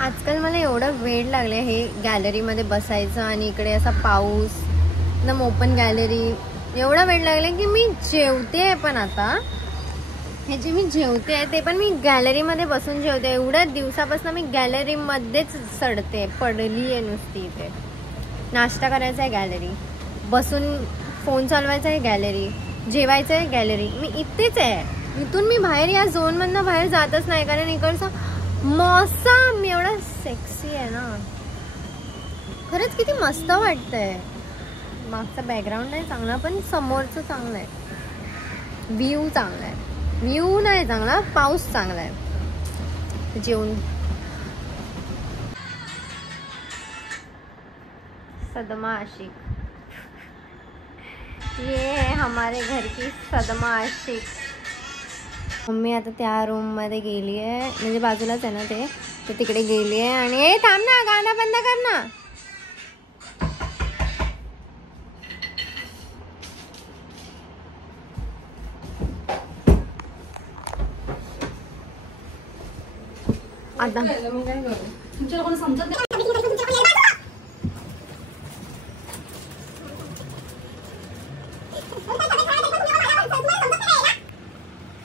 आजकाल मला एवढं वेड लागले हे गॅलरीमध्ये बसायचं आणि इकडे असा पाऊस एकदम ओपन गॅलरी. एवढा वेड लागले की मी जेवते आहे, पण आता हे जे मी जेवते आहे ते पण मी गॅलरीमध्ये बसून जेवते. एवढ्या दिवसापासून मी गॅलरीमध्येच सडते, पडली आहे नुसती. इथे नाश्ता करायचा आहे गॅलरी, बसून फोन चालवायचा आहे गॅलरी, जेवायचं आहे गॅलरी. मी इथेच आहे. इथून मी बाहेर या झोनमधनं बाहेर जातच नाही, कारण इकडचा मौसम एवढा सेक्सी आहे ना. खरंच किती मस्त वाटतंय. मागचा बॅकग्राऊंड आहे चांगला, पण समोरचं चांगलं आहे. व्ह्यू चांगला आहे. व्ह्यू नाही चांगला, पाऊस चांगला आहे. जेवण सदमा आशिक, ये है हमारे घर की सदमा आशिक. मम्मी आता त्या रूम मध्ये गेली आहे, म्हणजे बाजूलाच आहे ना ते, तर तिकडे गेली आहे. आणि थांब ना, गाणं बंद कर ना. आता तुमच्या लोकांना समजत नाही.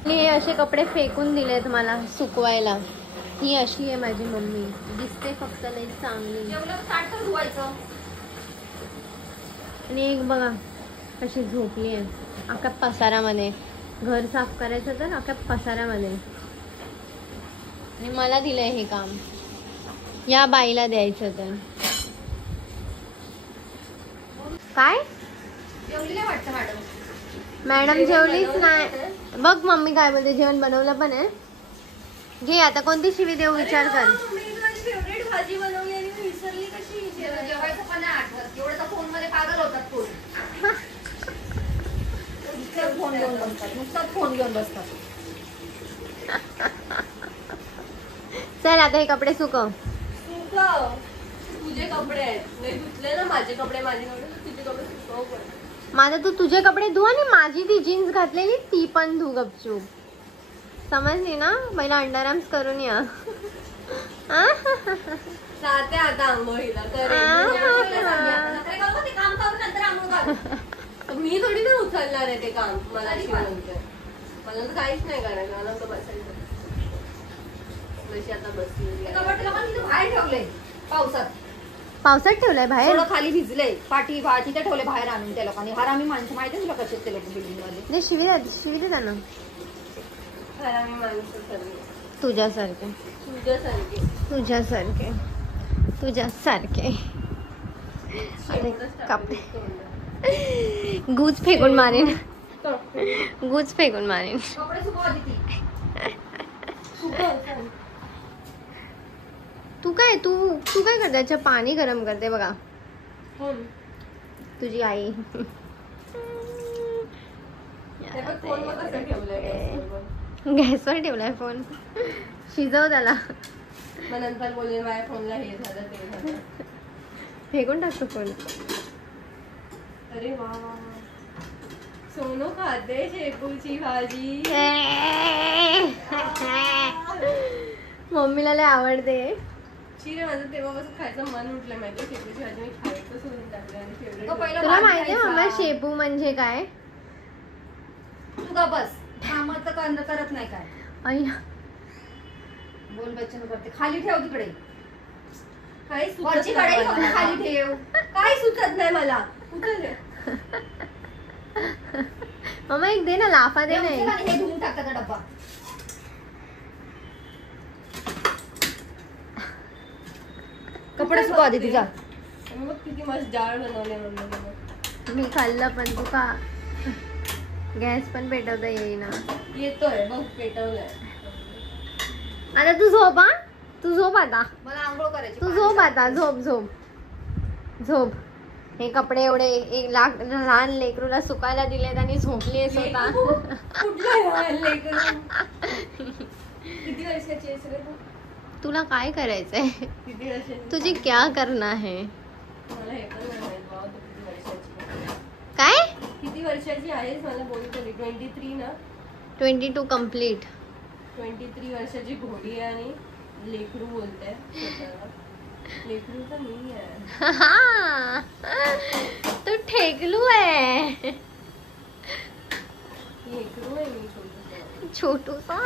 हे असे कपडे फेकून दिलेत मला सुकवायला. ही अशी आहे माझी मम्मी, दिसते फक्त लई चांगली. आणि एक बघा कशी झोपली आहे अख्या पसारामध्ये. घर साफ करायचं तर अख्या पसारामध्ये. आणि मला दिलंय हे काम, या बाईला द्यायचं. तर काय वाटतं मॅडम जेवलीच नाही. बघ मम्मी काय बोलते, जेवण बनवलं पण आहे. घे आता, कोणती शिवी देऊ विचार कर. फेवरेट भाजी बनवली आणि मी विसरली कशी. जेवायचं पण नाही आठवत. एवढं फोन मध्ये पागल होतात पोरी. फोन घेऊन बसतात, नुसताच फोन घेऊन बसतात. चल आता हे कपडे सुकव. तुझे कपडे आहेत, नाही धुतले ना माझे कपडे. माझे कपडे तुझे कपडे सुकव पण. माझा तू तुझे कपडे धु आणि माझी ती जीन्स घातलेली ती पण धु गपचूप. समजली ना. पहिला अंडरआर्म्स करून या. जाते आता आंघोळीला. मी थोडी ना उचलणार आहे ते काम. मला मला तर काहीच नाही करायचं. मला तर बसायचं. आता बसली बाहेर ठेवले पावसात. पावसात ठेवलंय बाहेर. थोडं खाली भिजले. पाठी तिथे ठेवले बाहेर आणून त्या लोकांनी. हरामी माणसं माहिती तुला कसे ते लोक बिल्डिंग मध्ये. शिवी दे त्यांना. हरामी माणसं सर्व. तुझ्यासारखे कपडे गूज फेकून मारेन. गूज फेकून मारेन. तू काय करते. अच्छा पाणी गरम करते बघा तुझी आई. गॅसवर ठेवलाय फोन. शिजव त्याला. मग नंतर बोलेन माझ्या फोनला हे झालं ते झालं. फेकून टाकतो फोन. अरे वा, सोनू खाते शेपूची भाजी. मम्मीला लय आवडते. चिरे माझं तेव्हापासून खायचं मन उठलं. माहिती शेपूची भाजी मी खायचं सोडून टाकलं. आणि फेवरेट. तुला माहितीये मम्मा शेपू म्हणजे काय. तू का बस कामाचं कांद करत नाही काय. अय्या बोल बच्चन करते. खाली ठेव तिकडे. काही सुचत नाही. खाली ठेव. काही सुचत नाही मला. मम्मा एक दे ना, लाफा दे ना. हे धुवून टाकायचा डब्बा. कपडे सुका दे तिचा. मग किती मस्त डाळ बनवले मम्मीने. मी खाल्लं पण तू का. गॅस पण पेटवता येईना. येतोय बघ पेटवलंय. आता तू झोप. तू झोप आता. मला आंघोळ करायची. तू झोप आता. झोप. हे कपडे एवढे एक लहान लेकरूला सुकायला दिलेत आणि झोपली स्वतः. किती वर्षाची आहेस रे तू. तुला काय करायचंय. किती वर्षाची. तुझे क्या करना है. मला हे पण नाही माहित बाबा तू किती वर्षाची. काय किती वर्षाची आहेस मला बोल तरी. 23 ना. 22 कम्प्लीट. 23 वर्षाची घोडी आहे. आणि लेकरू बोलते लेकरू तर नाही आहे. तू ठेकलू आहे. लेकरू आहे मी छोटूसा.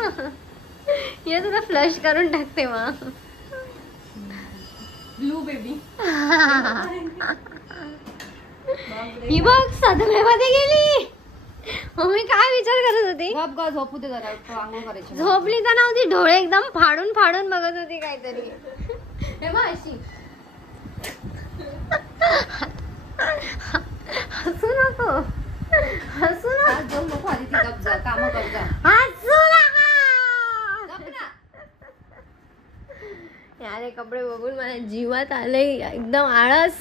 ये तुला फ्लश करून टाकते मग. Blue baby. ही बघ सदमेमध्ये गेली. मम्मी काय विचार करत होती? झोपू दे जरा, आंघोळ करायची. झोपली तर नव्हती, डोळे एकदम फाडून फाडून बघत होती काहीतरी. हे बघ अशी. हसू नको, हसू नको. जाऊ नको आधी ती गप जा, काम कर जा. हसू नका. यार हे कपडे बघून मला जीवात आले एकदम आळस.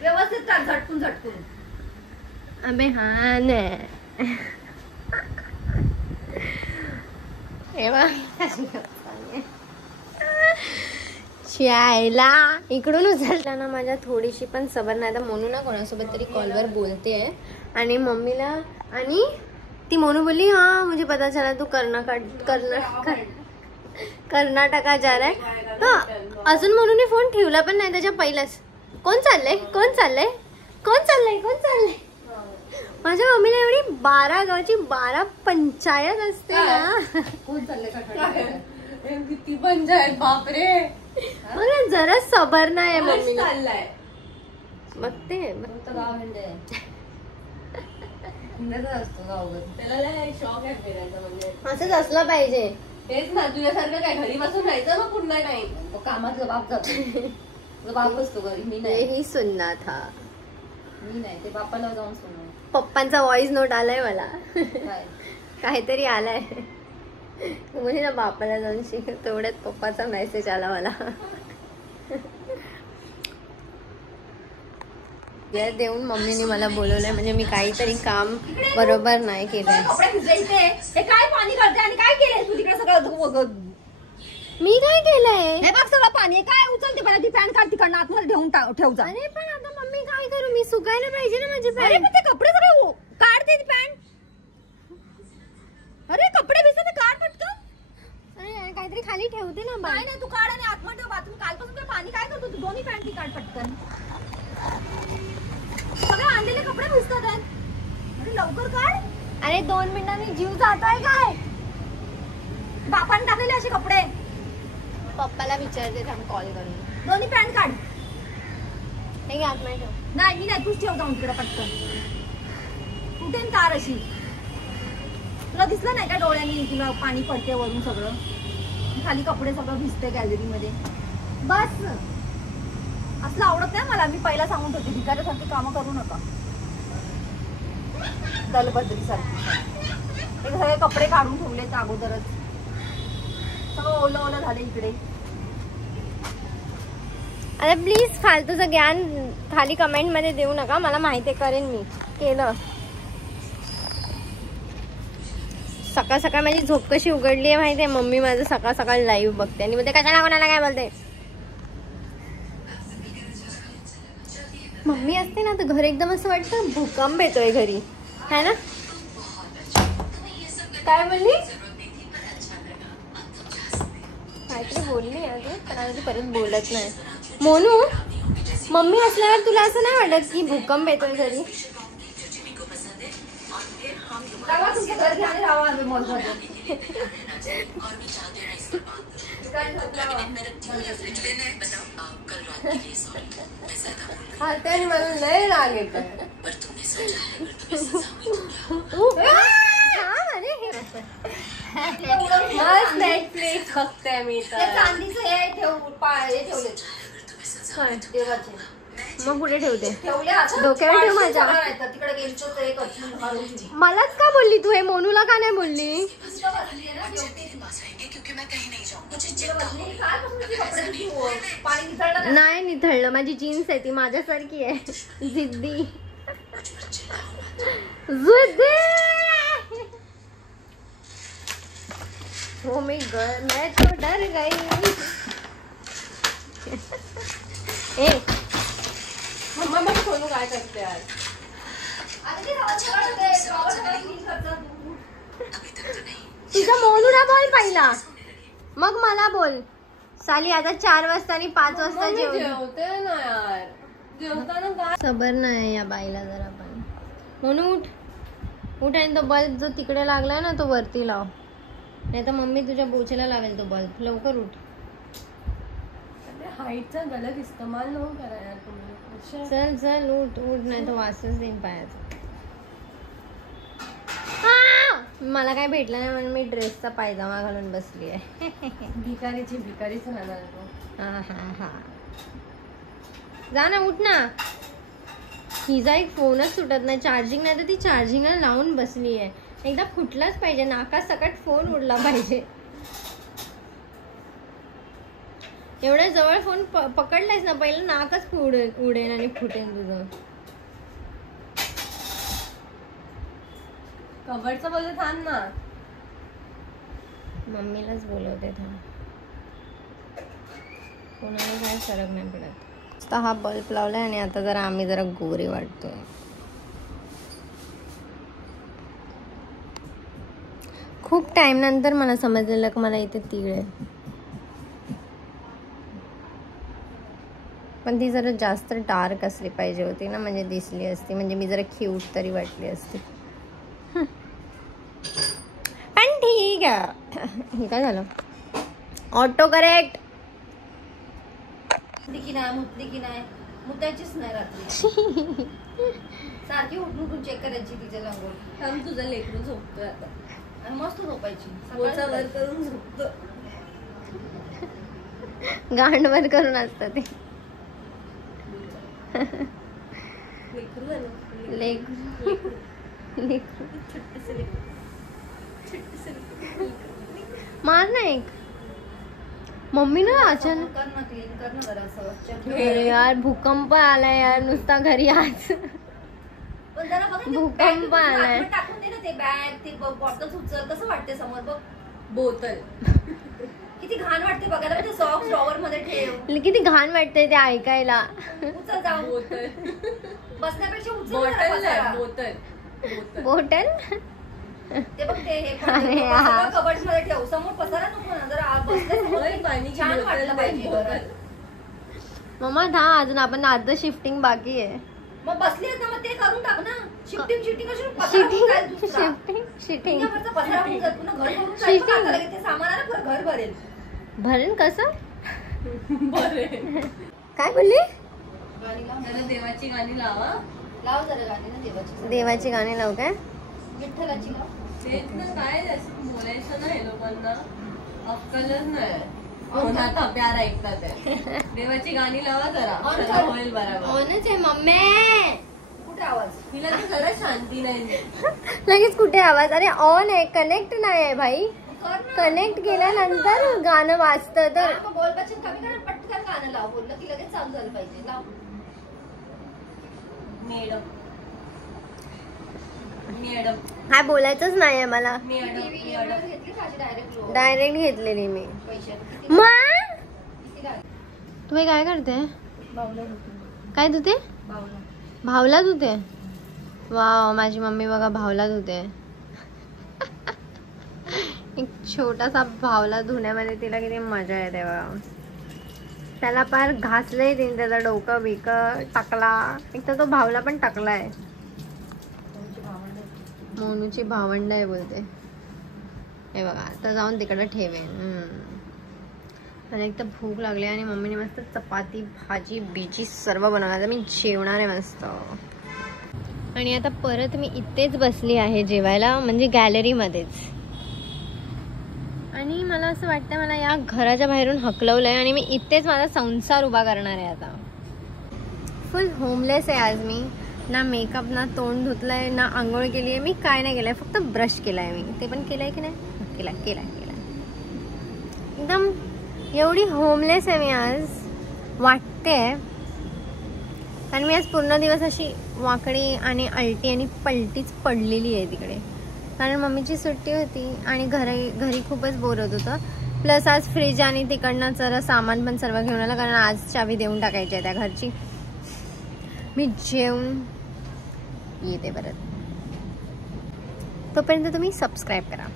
व्यवस्थित टाक, झटकून झटकून. अबे हा नाही. शायला इकडून उचलला ना माझ्या थोडीशी पण सबर नाही. तर मोनू ना कोणासोबत तरी कॉलवर बोलते आहे आणि मम्मीला, आणि ती मोनू बोलली हाँ मुझे पता चला तू कर्नाटका जा रहा है. अजून मोनूने फोन ठेवला पण नाही त्याच्या पहिलाच. कोण चाललंय कोण चाललंय कोण चाललंय कोण चाललंय. माझ्या मम्मीला एवढी 12 गावची 12 पंचायत असते ना. कोण चाललंय किती पंचायत बापरे. मला जरा सबर नाही मम्मी. चाललाय बघते गाव असतो गावभर. त्याला शॉक आहे फिरायचा. म्हणजे असंच असलं पाहिजे. तेच ना, तुझ्यासारखं काय घरी बसून राहायचं मग पुन्हा नाही. कामात बाप जातो, बाप असतो घरी. मी नाही. ही सुनना था. मी नाही, ते बापाला जाऊन सुना. पप्पांचा व्हॉइस नोट आलाय मला. काय काहीतरी आलाय म्हणजे ना बापाला जाऊन शिक. तेवढ्यात पप्पाचा मेसेज आला मला. या देऊन मम्मीने मला बोलवलंय म्हणजे मी काहीतरी काम बरोबर नाही केलंय. काय पाणी करते आणि काय केलंय तू तिकडे सगळं. मी काय केलंय? हे बघ सगळं पाणी काय उचलते मला. ती पॅन्ट काढ तिकडनं आतमध्ये ठेवून जा. अरे पण आता मम्मी काय करू, मी सुकायला पाहिजे ना माझी अरे पॅन्ट. पण ते कपडे सगळे काढते ती पॅन्ट. अरे कपडे भिजते काढ पटकन. अरे काहीतरी खाली ठेवते ना. नाही नाही, तू काढ आणि आतमध्ये बाथरूम. कालपासून ते पाणी काय करतो तू. दोन्ही पॅन्ट ती काढ पटकन. सगळे आणलेले कपडे भिजतात. अरे लवकर काढ. अरे 2 मिनिटांनी जीव जातोय काय. बापाने टाकलेले असे कपडे. पप्पाला विचारते थांब कॉल करून. दोन्ही पॅन्ट काढ. हे घे आतमध्ये ठेव. नाही मी नाही, तूच ठेव जाऊन तिकडे पटकन. कुठे तार अशी. तुला दिसलं नाही का डोळ्यांनी तुला पाणी पडते वरून सगळं. खाली कपडे सगळं भिजते गॅलरीमध्ये. बस असलं आवडत नाही मला. मी पहिला सांगून होते भिकाऱ्यासारखी कामं करू नका. दलबद्री सारखी. हे सगळे कपडे काढून ठेवलेत अगोदरच. सगळं ओलं ओलं झालं इकडे. अरे प्लीज फालतूचं ज्ञान खाली कमेंट मध्ये देऊ नका. मला माहिती करेन मी केलं. सकाळ सकाळ माझी झोप कशी उघडली आहे माहितीये. मम्मी माझं सकाळ सकाळ लाईव्ह बघते आणि मध्ये कशाला कोणाला काय बोलते. मम्मी असते ना तर घर एकदम असं वाटतं भूकंप येतोय घरी है ना. काय बोलली. काहीतरी बोलली अगं पण आता परत बोलत नाही. मोनू मम्मी असल्यावर तुला असं नाही वाटत की भूकंप येतोय घरी. मला लय राग येतो. नेटफ्लिक्स बघते मी. चांदीचं हे ठेवले देवाचे. मग कुठे ठेवते. ठेवले डोक्यावर ठेव माझ्या. तिकडे गेलतो तर एक मलाच का बोलली तू हे. मोनूला का नाही बोलली. नाही निथळलं. माझी जीन्स आहे ती माझ्यासारखी आहे. जिद्दी जिद्दी. हो मैं तो डर गई. ए मम्मा मग सोनू काय करते आज. तुझा मोनूला बोल पहिला, मग मला बोल. साली आता 4 वाजता आणि 5 वाजता जेवते ना यार, जेवताना काय सबर नाही या बाईला जरा पण. म्हणून उठ उठ आणि तो बल्ब जो तिकडे लागलाय ना तो वरती लाव, नाही तर मम्मी तुझ्या बोचेला लावेल तो बल्ब. लवकर उठ. हाईटचा गलत इस्तेमाल नको करा यार तुम्ही. चल चल उठ उठ, नाही तर वासच देईन पायाचा. मला काय भेटलं नाही म्हणून मी ड्रेसचा पायजामा घालून बसली आहे. भिकारीच राहणार तो. हा हा हा, जा ना उठ ना. हिचा एक फोनच सुटत नाही, चार्जिंग नाही तर ती चार्जिंगला लावून बसली आहे. एकदा फुटलाच पाहिजे, नाका सकट फोन उडला पाहिजे. एवढ्या जवळ फोन पकडलायस ना, पहिलं नाकच उडेन आणि फुटेन तुझं. कबडचं बोलत थांब ना. मम्मीलाच बोलवते थांब, कोणाला काय फरक नाही पडत. हा बल्ब लावलाय आणि आता जरा आम्ही जरा गोरे वाटतोय. खूप टाइम नंतर मला समजलेलं की मला इथे तीळ आहे, पण ती जरा जास्त डार्क असली पाहिजे होती ना, म्हणजे दिसली असती, म्हणजे मी जरा क्यूट तरी वाटली असती. पण ठीक आहे. हे काय झालं, ऑटो करेक्ट. की नाही मुतली की नाही, मुतायचीच नाही रात्री. सारखी उठून चेक करायची तिच्या लंगोट. थांब, तुझं लेकरू झोपतोय आता आणि मस्त झोपायची. बोचा वर करून झोपतो. गांडवर करून असतं ते. लेकरू आहे ना, लेकरू लेकरू छोटंसं लेकरू. मार ना एक. मम्मी ना अचानक कर ना क्लीन कर ना जरा असं. अरे यार भूकंप आलाय यार नुसता घरी आज. पण जरा बघा ते भूकंप bag आलाय. टाकून दे ना, ते बॅग ते बॉटल्स उचल. कसं वाटते समोर बघ, बोतल किती घाण वाटते बघायला. ते सॉक्स ड्रॉवर मध्ये ठेव. किती घाण वाटतंय ते ऐकायला. उचल जाऊ. बोतल बसण्यापेक्षा उचल जरा बॉटल पसारा. नाही, बोतल. बॉटल. ते बघ ते हे अरे यार. कबर्ड मध्ये ठेव. समोर पसारा नको ना, जरा आत बसल्यासमोर होय, पाणी छान बोतल वाटलं पाहिजे बोतल. मम्मा अजून आपण अर्ध शिफ्टिंग बाकी आहे. मग बसली ना, मग ते करून टाक ना. शिफ्टिंग शिटिंग पसारा होऊन जाईल. पुन्हा घर भरून जाईल. बघ आता लगेच ते सामान आलं, पुन्हा घर भरेल. भरण कसं बरे. काय बोलली. गाणी लाव. जरा देवाची गाणी लावा. लाव जरा गाणी ना देवाची. देवाची गाणी लाव काय. विठ्ठलाची लाव. तेच ना, काय जास्त बोलायचं ना हे लोकांना, अक्कलच नाही. कोणाचा प्यार ऐकतात आहे. देवाची गाणी लावा जरा, सगळं होईल बरोबर. ऑनच आहे मम्मी. कुठे आवाज. तिला तर खरंच शांती नाही. लगेच कुठे आवाज. अरे ऑन आहे, कनेक्ट नाही आहे भाई. कर ना. कनेक्ट केल्यानंतर गाणं वाजतं तर. बोल बच्चन कमी कर, पटकन गाणं लाव. बोललं की लगेच चालू झालं पाहिजे. लाव. मॅडम काय बोलायचंच नाही आहे मला. टीव्ही घेतली का डायरेक्ट लो डायरेक्ट घेतलेली मी. पैसे तुम्ही काय करते. बावला काय धुते. बावला भावला धुते. वाव, माझी मम्मी बघा भावला धुते. एक छोटासा भावला धुण्यामध्ये तिला किती मजा येते बघा. त्याला पार घासलंय तिने, त्याचा डोकं बिकं टाकला. एक तर तो भावला पण टाकलाय. मोनूची भावंड आहे बोलते. हे बघा आता जाऊन तिकडे ठेवेन. मला एक तर भूक लागली आणि मम्मीने मस्त चपाती भाजी बीजी सर्व बनवलं. मी जेवणार आहे मस्त. आणि आता परत मी इथेच बसली आहे जेवायला, म्हणजे गॅलरीमध्येच. आणि मला असं वाटतं मला या घराच्या बाहेरून हकलवलंय आणि मी इथेच माझा संसार उभा करणार आहे आता. फुल होमलेस आहे आज मी. ना मेकअप, ना तोंड धुतलंय, ना आंघोळ केली आहे मी. काय नाही केलंय, फक्त ब्रश केलाय मी. ते पण केलंय की नाही. केलाय एकदम. एवढी होमलेस आहे मी आज वाटते. आणि मी आज पूर्ण दिवस अशी वाकडी आणि अलटी आणि पलटीच पडलेली आहे तिकडे. कारण मम्मीची सुट्टी होती आणि घरी खूपच बोर होत होतं. प्लस आज फ्रीज आणि तिकडनं जरा सामान पण सर्व घेऊन आलं, कारण आज चावी देऊन टाकायची आहे त्या घरची. मी जेवून येते परत. तोपर्यंत तुम्ही सबस्क्राईब करा.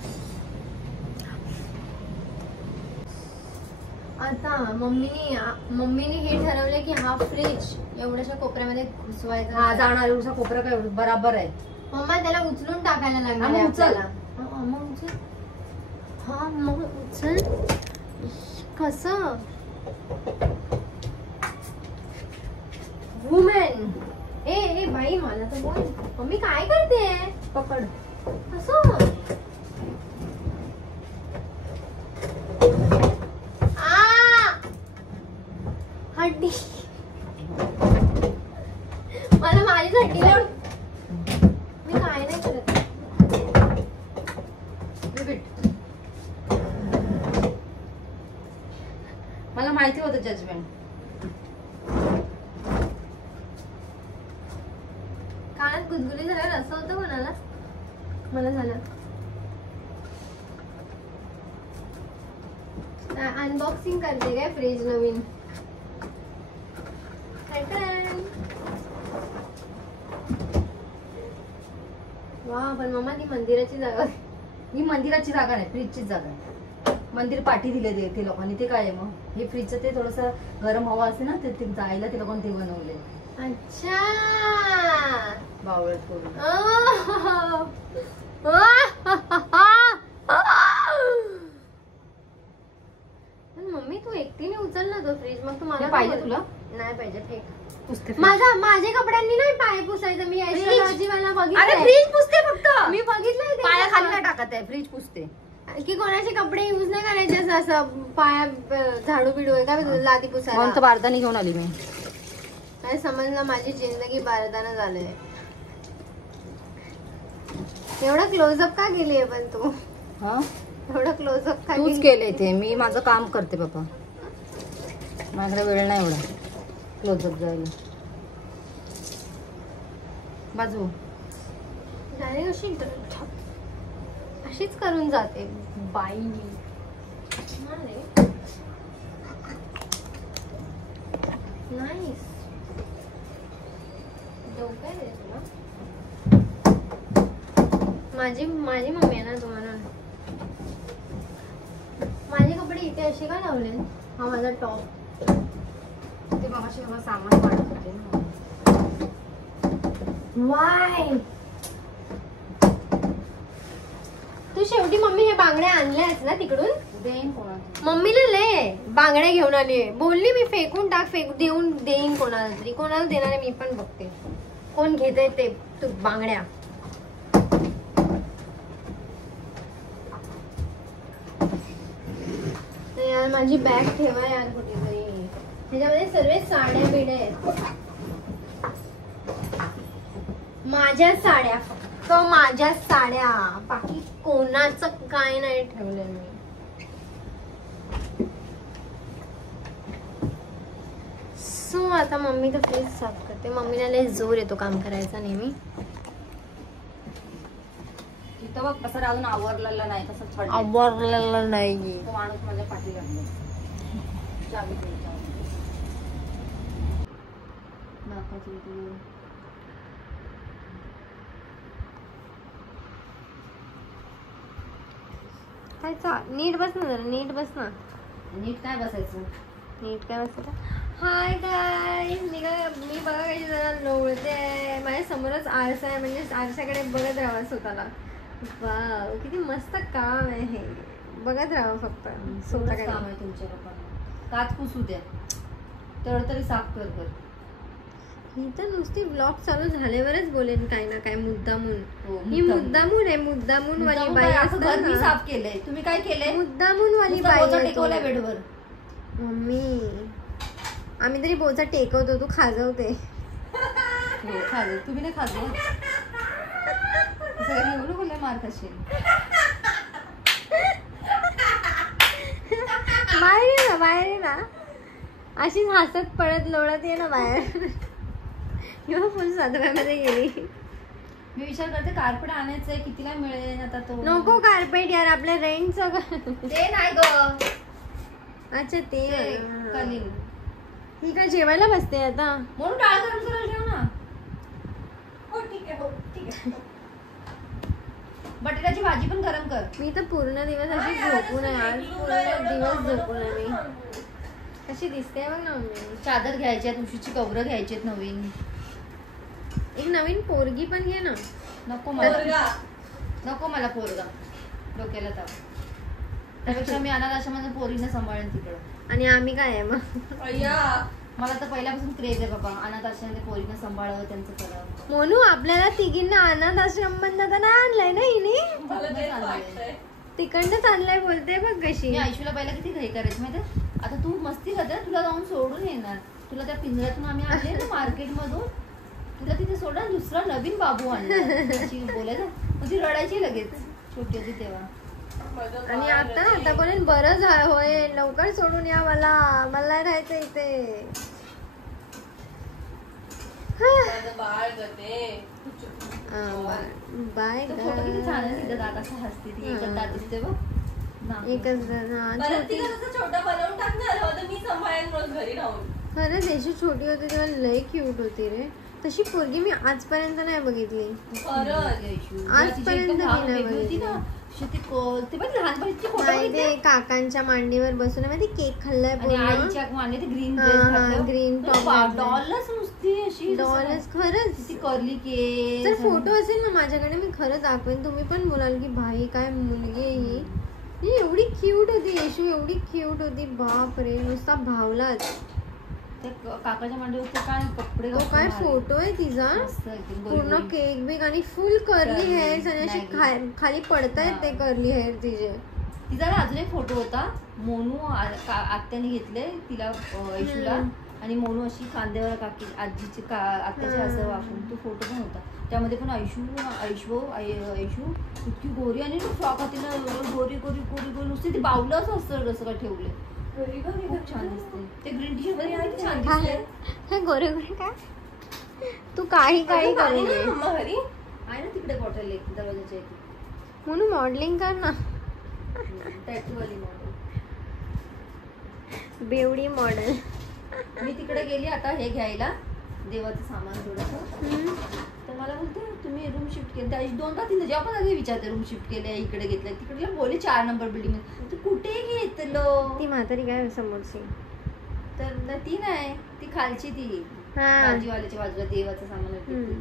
आता मम्मीने हे ठरवलंय की हा फ्रीज एवढ्याशा कोपऱ्यामध्ये घुसवायचा. हा जाणार एवढा कोपरा काय बराबर आहे. मम्मा त्याला उचलून टाकायला हा, लागणार मग आहे उचल. आपल्याला. मग उचल. हा मग उचल. कसं वुमेन ए बाई मला तर बोल. मम्मी काय करते. पकड. असं हड्डी मला माझीच हड्डी लागली. मी काय नाही करत. मला माहिती होतं जजमेंट. कानात गुदगुली झाल्यावर असं होतं कोणाला. मला झालं. अनबॉक्सिंग करते काय फ्रीज नवीन. वा पण मम्मा ती मंदिराची जागा. ही मंदिराची जागा नाही, फ्रीजचीच जागा आहे. मंदिर पाठी दिले ते लोकांनी. ते काय आहे मग हे फ्रीजचं ते थोडस गरम हवा असते ना, ते जायला ते लोकांनी ते बनवले. अच्छा बावळत करून. मम्मी तू एकटीने उचल ना तो फ्रीज. मग तू मला पाहिजे तुला. नाही पाहिजे फेक. पुसते माझ्या कपड्यांनी नाही पाय पुसायचं. मी ऐश्वर्याजीवाला बघितलं. फ्रीज पुसते फक्त. मी बघितलंय पायाखाली नाही टाकत आहे, फ्रीज पुसते. की कोणाचे कपडे युज नाही करायचे. असं पाया झाडू बिडू आहे का लादी पुसायला. म्हणून तर बारदानी घेऊन आली मी. काय समजलं माझी जिंदगी बारदाना झालंय. एवढा क्लोजअप का गेली आहे पण तू. हा एवढा क्लोजअप का तूच केलंय ते. मी माझं काम करते बाबा. माझ्याकडे वेळ नाही एवढा क्लोजअप जायला. बाजू डायरेक्ट अशीच करून जाते बाई. नाईस. माझी मम्मी आहे ना तुम्हाला. माझे कपडे इथे असे का लावले. हा माझा टॉप. ते मागाशी सगळं सामान वाढत होते ना. वाय तू शेवटी मम्मी हे बांगड्या आणल्यास ना तिकडून. देईन कोणा. मम्मीला लय बांगड्या घेऊन आली. बोलली मी फेकून टाक देईन कोणाला तरी. कोणाला देणार आहे मी पण बघते. कोण घेतय ते तू बांगड्या. यार माझी बॅग ठेवा यार कुठेतरी. त्याच्यामध्ये सर्व साड्या बिड्या आहेत. माझ्या साड्या फक्त माझ्या साड्या. बाकी कोणाचं काय नाही ठेवलं मी. सो आता मम्मी तर फ्रीज साफ करते. मम्मीला लय जोर येतो काम करायचा नेहमी. इथं बघ कसं अजून आवरलेलं नाही. कसं आवरलेलं नाही. तो माणूस माझ्या पाठी लागला. चावी काय नीट बस ना जरा. नीट बस ना. नीट काय बसायचं. नीट काय बसायचं. हाय गाय मी बघा कशी जरा लोळते. माझ्या समोरच आरसा आहे. म्हणजे आरशाकडे बघत राहावं स्वतःला. वाव किती मस्त काम आहे हे. बघत राहावं फक्त स्वतःकडे. काम आहे तुमच्या लोकांना. काच पुसू द्या तरी साफ कर. ही तर नुसती ब्लॉग चालू झाल्यावरच बोलेन काही ना काय मुद्दामून. हो, ही मुद्दामून आहे. मुद्दामून वाली बाई असते मी ना. साफ केलंय. तुम्ही काय केलंय. मुद्दामून वाली नुसतं बाई बोचा आहे टेकवलाय तू. बेडवर. मम्मी आम्ही तरी बोचा टेकवतो. तू खाजवते. हो खाजव. तुम्ही नाही खाजव. सगळं एवढं बोललं मार खाशील. बाहेर ये ना. अशीच हसत पडत लोळत ये ना बाहेर. किंवा फुल साधव्यामध्ये गेली. मी विचार करते कार्पेट आणायचंय. कितीला मिळेल आता तो. नको कार्पेट यार. आपल्या रेंटचं. ते नाही ग. अच्छा ते कलीन. ही काय जेवायला बसते आता. म्हणून डाळ गरम करायला ठेव ना. हो ठीक आहे. बटाट्याची भाजी पण गरम कर. मी तर पूर्ण दिवस अशी झोपून आहे. आज पूर्ण दिवस झोपून आहे मी. कशी दिसते बघ ना मम्मी. चादर घ्यायची आहेत, उशीची कवरं घ्यायची आहेत नवीन. एक नवीन पोरगी पण घे ना. नको मला, पोरगा. नको मला पोरगा, डोक्याला ताप. त्यापेक्षा मी अनाथ आश्रमाच्या पोरीने सांभाळेन तिकडं. आणि आम्ही काय आहे मग. अय्या मला तर पहिल्यापासून क्रेज आहे बाबा, अनाथ आश्रमाच्या पोरीने सांभाळावं, त्यांचं करावं. मोनू आपल्याला तिघींना अनाथ आश्रम मधनं तर नाही आणलाय ना हिने. मला तेच वाटतंय. तिकडनंच आणलाय बोलते बघ कशी. मी आयुष्याला पहिला किती घाई करायची माहिती. आता तू मस्ती करते, तुला जाऊन सोडून येणार. तुला त्या पिंजऱ्यातून आम्ही आणले ना मार्केट मधून, तुला तिथे सोडा, दुसरा नवीन बाबू आणला अशी बोलायचं. मग ती रडायची लगेच, छोटी होती तेव्हा. आणि आता कोणी बरं होय, लवकर सोडून या मला राहायचं इथे. माझं बाळ गते. बाय तो फोटो किती छान आहे, तिथं दात असं हसते ती, एकच दात दिसते बघ. एकच परत छोटी. तिला तसं छोटं बनवून टाकणार होतं, मी सांभाळेन रोज घरी राहून. खरंच याची छोटी होती तेव्हा लय क्यूट होती रे. तशी पोरगी मी आजपर्यंत नाही बघितली. खरंच. आजपर्यंत मी नाही होती ना. ते पण लहानपणीची फोटो नाही बघितले? ते काकांच्या मांडीवर बसून माहिती केक खाल्लाय आणि पूर्ण. आईच्या मांडी ते ग्रीन ग्रीन टॉप डॉलच नुसती अशी डॉलच. खरंच ती कर्ली केस. जर फोटो असेल ना माझ्याकडे मी खरंच दाखवेन. तुम्ही पण बोलाल की भाई काय मुलगी आहे ही एवढी क्यूट होती. येशू एवढी क्यूट होती, बाप रे नुसता भावलाच. काकाच्या मांडीवरती काय कपडे तो काय फोटो आहे तिचा, पूर्ण केक बिक आणि फुल कर्ली हेअर्स आणि अशी खाली पडतायत ते कर्ली हेअर तिचे. तिचा अजून एक फोटो होता, मोनू आत्याने घेतले तिला ऐशूला, आणि मोनू अशी खांद्यावर काकी आजीची आत्याचे असं वाकून तो फोटो पण होता. त्यामध्ये पण ऐशू इतकी गोरी आणि फ्रॉक होती ना, गोरी गोरी गोरी गोरी नुसती ती बावलंच असतं कसं काय ठेवले. खूप छान दिसते ते ग्रीन टी शर्ट मध्ये, छान दिसते. गोरे गोरे काय तू काही करून मम्मा घरी आहे ना तिकडे बॉटल एक दरवाजाच्या इथे, म्हणून मॉडेलिंग कर ना. टॅटू वाली मॉडेल, बेवडी मॉडेल. मी तिकडे गेली आता हे घ्यायला देवाचं सामान थोडंसं. तर मला बोलते तुम्ही रूम शिफ्ट केली. त्या 2-3 जेव्हा पण आधी विचारते रूम शिफ्ट केले, इकडे घेतलं, तिकडे बोलले 4 नंबर बिल्डिंग मध्ये. तू कुठे घेतलं? ती म्हातारी काय समोरची तर ती नाही, ती खालची, ती भाजीवाल्याच्या बाजूला देवाचं सामान होतं.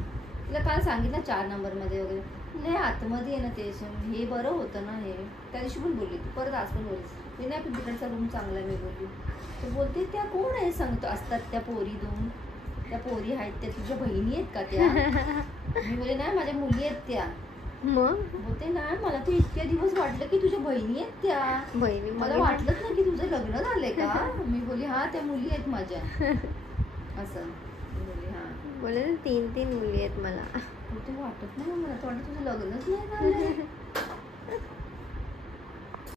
तिला काल सांगितलं 4 नंबर मध्ये वगैरे. नाही आतमध्ये आहे ना ते, हे बरं होतं ना हे. त्या दिवशी पण बोलली ती, परत आज पण बोलली नाही पण तिकडचा रूम चांगला आहे. मी बोलली तर बोलते त्या कोण आहे सांगतो असतात त्या पोरी 2 त्या पोरी आहेत त्या तुझ्या बहिणी आहेत का त्या? मी बोलले नाही माझ्या मुली आहेत त्या. मग बोलते नाही मला ते इतक्या दिवस वाटलं की तुझ्या बहिणी आहेत त्या. बहिणी मला वाटलंच ना की तुझं लग्न झालंय का? मी बोलली हा त्या मुली आहेत माझ्या. असं बोलली हा. बोले 3 मुली आहेत मला. ते वाटत नाही मला, तर वाटत तुझं लग्नच नाही झालंय.